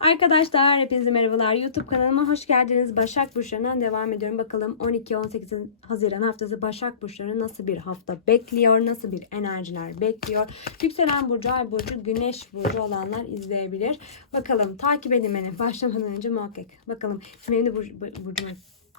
Arkadaşlar hepinize merhabalar. YouTube kanalıma hoş geldiniz. Başak Burçları'ndan devam ediyorum. Bakalım 12-18 Haziran haftası Başak Burçları nasıl bir hafta bekliyor? Nasıl bir enerjiler bekliyor? Yükselen Burcu, Ay Burcu, Güneş Burcu olanlar izleyebilir. Bakalım takip edin beni. Başlamadan önce muhakkak. Bakalım benim de Burcu, Burcu'ma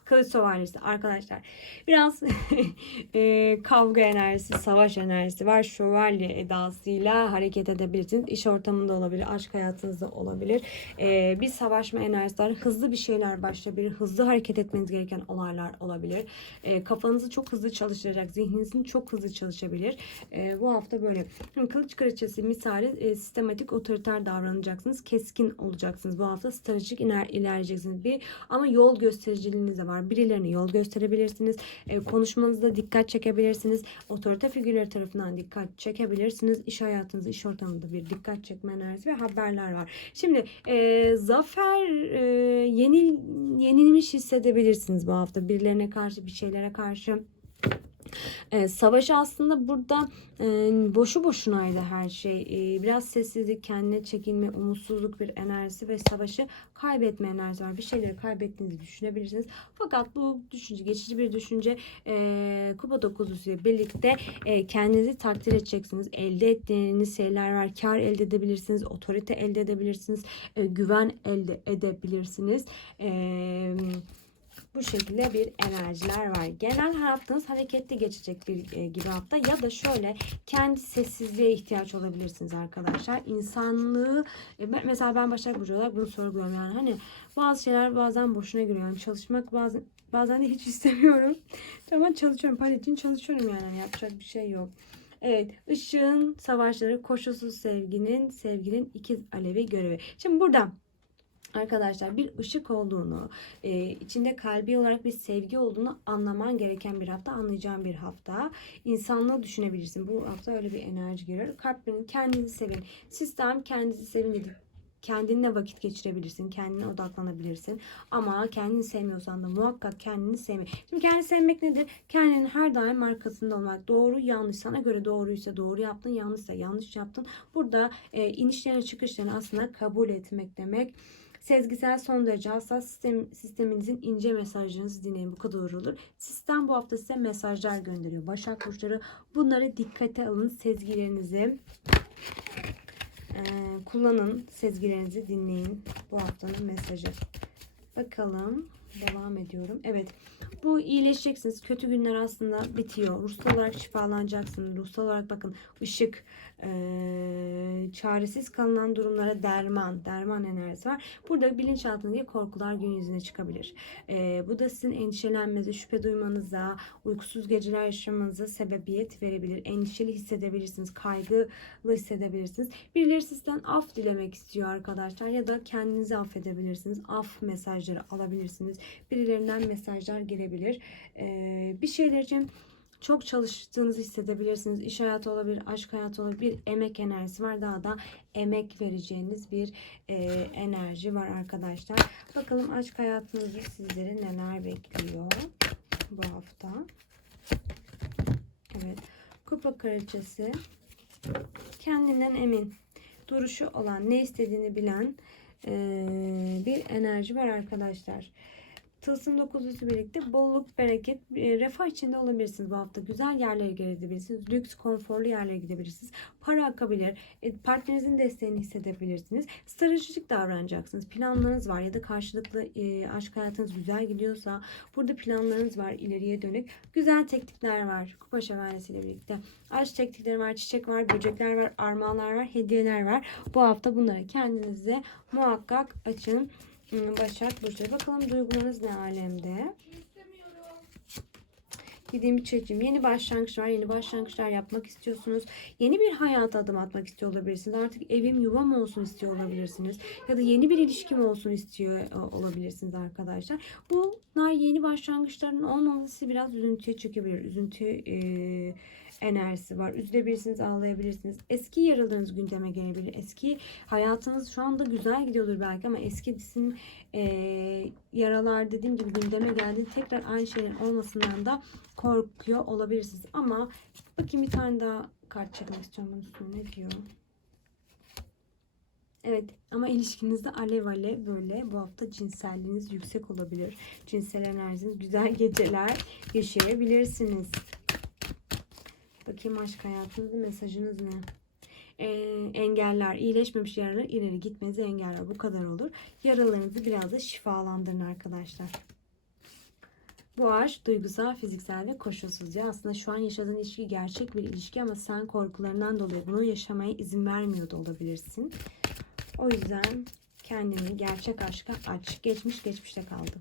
Kılıç Şövalyesi arkadaşlar. Biraz e, kavga enerjisi, savaş enerjisi var. Şövalye edasıyla hareket edebilirsiniz. İş ortamında olabilir, aşk hayatınızda olabilir. E, bir savaşma enerjisi var. Hızlı bir şeyler başlayabilir. Hızlı hareket etmeniz gereken olaylar olabilir. E, kafanızı çok hızlı çalıştıracak. Zihninizin çok hızlı çalışabilir. E, bu hafta böyle. Kılıç kraliçesi misali e, sistematik otoriter davranacaksınız. Keskin olacaksınız. Bu hafta stratejik iler, ilerleyeceksiniz. Bir ama yol göstericiliğiniz de var. Birilerine yol gösterebilirsiniz. E, konuşmanızda dikkat çekebilirsiniz. Otorite figürleri tarafından dikkat çekebilirsiniz. İş hayatınızda, iş ortamında bir dikkat çekme enerjisi ve haberler var. Şimdi e, zafer e, yenil, yenilmiş hissedebilirsiniz bu hafta. Birilerine karşı, bir şeylere karşı. E, savaş aslında burada e, boşu boşunaydı her şey. E, biraz sessizlik, kendine çekilme, umutsuzluk bir enerjisi ve savaşı kaybetme enerjisi var. Bir şeyleri kaybettiğinizi düşünebilirsiniz. Fakat bu düşünce, geçici bir düşünce e, kupa dokuzusu ile birlikte e, kendinizi takdir edeceksiniz. Elde ettiğiniz şeyler var. Kar elde edebilirsiniz. Otorite elde edebilirsiniz. E, güven elde edebilirsiniz. Eee bu şekilde bir enerjiler var. Genel haftanız hareketli geçecek bir e, gibi hafta ya da şöyle kendi sessizliğe ihtiyaç olabilirsiniz arkadaşlar. İnsanlığı e, ben- mesela ben Başak Burcu olarak bunu sorguluyorum yani hani bazı şeyler bazen boşuna giriyor. Yani çalışmak bazen bazen de hiç istemiyorum. Ama çalışıyorum. Para için çalışıyorum yani. Hani yapacak bir şey yok. Evet, ışığın savaşları, koşulsuz sevginin, sevginin ikiz alevi görevi. Şimdi burada arkadaşlar bir ışık olduğunu, e, içinde kalbi olarak bir sevgi olduğunu anlaman gereken bir hafta, anlayacağın bir hafta. İnsanlığı düşünebilirsin. Bu hafta öyle bir enerji geliyor. Kalbinin kendinizi sevin. Sistem kendinizi sevin dedik. Kendinle vakit geçirebilirsin, kendine odaklanabilirsin. Ama kendini sevmiyorsan da muhakkak kendini sevme. Şimdi kendini sevmek nedir? Kendinin her daim arkasında olmak. Doğru, yanlış. Sana göre doğruysa doğru yaptın, yanlışsa yanlış yaptın. Burada e, inişlerini çıkışlarını aslında kabul etmek demek. Sezgisel son derece hassas sistem, sisteminizin ince mesajlarınızı dinleyin. Bu kadar olur. Sistem bu hafta size mesajlar gönderiyor. Başak Burçları bunları dikkate alın. Sezgilerinizi e, kullanın. Sezgilerinizi dinleyin. Bu haftanın mesajı. Bakalım. Devam ediyorum. Evet. Bu iyileşeceksiniz. Kötü günler aslında bitiyor. Ruhsal olarak şifalanacaksınız. Ruhsal olarak bakın ışık, eee, çaresiz kalınan durumlara derman, derman enerjisi var. Burada bilinçaltındaki korkular gün yüzüne çıkabilir. Eee, bu da sizin endişelenmenize, şüphe duymanıza, uykusuz geceler yaşamanıza sebebiyet verebilir. Endişeli hissedebilirsiniz, kaygılı hissedebilirsiniz. Birileri sizden af dilemek istiyor arkadaşlar ya da kendinizi affedebilirsiniz. Af mesajları alabilirsiniz. Birilerinden mesajlar gelebilir. Eee, bir şeyler için çok çalıştığınızı hissedebilirsiniz. İş hayatı olabilir, aşk hayatı olabilir. Bir emek enerjisi var. Daha da emek vereceğiniz bir e, enerji var arkadaşlar. Bakalım aşk hayatınızda sizleri neler bekliyor bu hafta. Evet. Kupa kraliçesi kendinden emin, duruşu olan, ne istediğini bilen e, bir enerji var arkadaşlar. Tılsım 9'lusu birlikte bolluk, bereket, e, refah içinde olabilirsiniz bu hafta. Güzel yerlere gidebilirsiniz. Lüks, konforlu yerlere gidebilirsiniz. Para akabilir. E, partnerinizin desteğini hissedebilirsiniz. Stratejik davranacaksınız. Planlarınız var ya da karşılıklı e, aşk hayatınız güzel gidiyorsa burada planlarınız var ileriye dönük. Güzel teknikler var. Kupa şövalyesiyle birlikte. Aşk teknikleri var, çiçek var, böcekler var, armağanlar var, hediyeler var. Bu hafta bunlara kendinize muhakkak açın. Başak Burcu. Bakalım duygularınız ne alemde? Gideyim bir çekeyim. Yeni başlangıçlar, yeni başlangıçlar yapmak istiyorsunuz. Yeni bir hayata adım atmak istiyor olabilirsiniz. Artık evim yuvam olsun istiyor olabilirsiniz. Ya da yeni bir ilişkim olsun istiyor e, olabilirsiniz arkadaşlar. Bunlar yeni başlangıçların olmaması biraz üzüntüye çekebilir. Üzüntü e, enerjisi var. Üzülebilirsiniz, ağlayabilirsiniz. Eski yaralarınız gündeme gelebilir. Eski hayatınız şu anda güzel gidiyordur belki ama eski sizin e, yaralar dediğim gibi gündeme geldi. Tekrar aynı şeylerin olmasından da korkuyor olabilirsiniz. Ama bakayım bir tane daha kart çekmek istiyorum bunun üstüne ne diyor? Evet ama ilişkinizde alev alev böyle bu hafta cinselliğiniz yüksek olabilir. Cinsel enerjiniz güzel geceler yaşayabilirsiniz. Bakayım aşk hayatınızda mesajınız ne? Ee, engeller, iyileşmemiş yaralar ileri gitmenizi engeller. Bu kadar olur. Yaralarınızı biraz da şifalandırın arkadaşlar. Bu aşk duygusal, fiziksel ve koşulsuz. Ya aslında şu an yaşadığın ilişki gerçek bir ilişki ama sen korkularından dolayı bunu yaşamaya izin vermiyor da olabilirsin. O yüzden kendini gerçek aşka aç. Geçmiş geçmişte kaldı.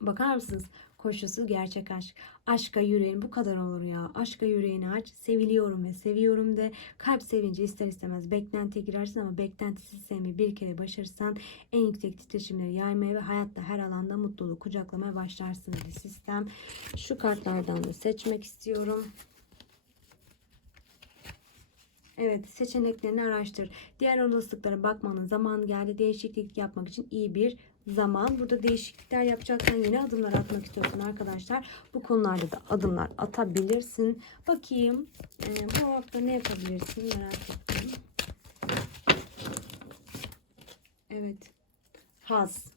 Bakar mısınız? Koşulsuz gerçek aşk. Aşka yüreğin bu kadar olur ya. Aşka yüreğini aç. Seviliyorum ve seviyorum de. Kalp sevinci ister istemez beklentiye girersin ama beklentisiz sevmeyi bir kere başarırsan en yüksek titreşimleri yaymaya ve hayatta her alanda mutluluğu kucaklamaya başlarsın dedi sistem. Şu kartlardan da seçmek istiyorum. Evet, seçeneklerini araştır. Diğer olasılıklara bakmanın zamanı geldi. Değişiklik yapmak için iyi bir zaman. Burada değişiklikler yapacaksan yeni adımlar atmak istiyorsan arkadaşlar bu konularda da adımlar atabilirsin. Bakayım e, bu hafta ne yapabilirsin merak ettim. Evet. Haz.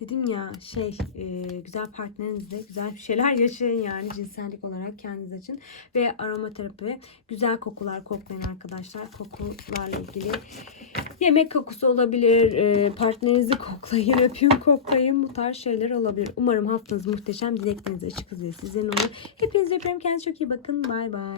Dedim ya şey e, güzel partnerinizle güzel bir şeyler yaşayın yani cinsellik olarak kendiniz için. Ve aromaterapi güzel kokular koklayın arkadaşlar. Kokularla ilgili yemek kokusu olabilir. e, partnerinizi koklayın, öpün koklayın. Bu tarz şeyler olabilir. Umarım haftanız muhteşem. Dilekleriniz açık hızıyla sizin olur. Hepinizi öpüyorum. Kendinize çok iyi bakın. Bay bay.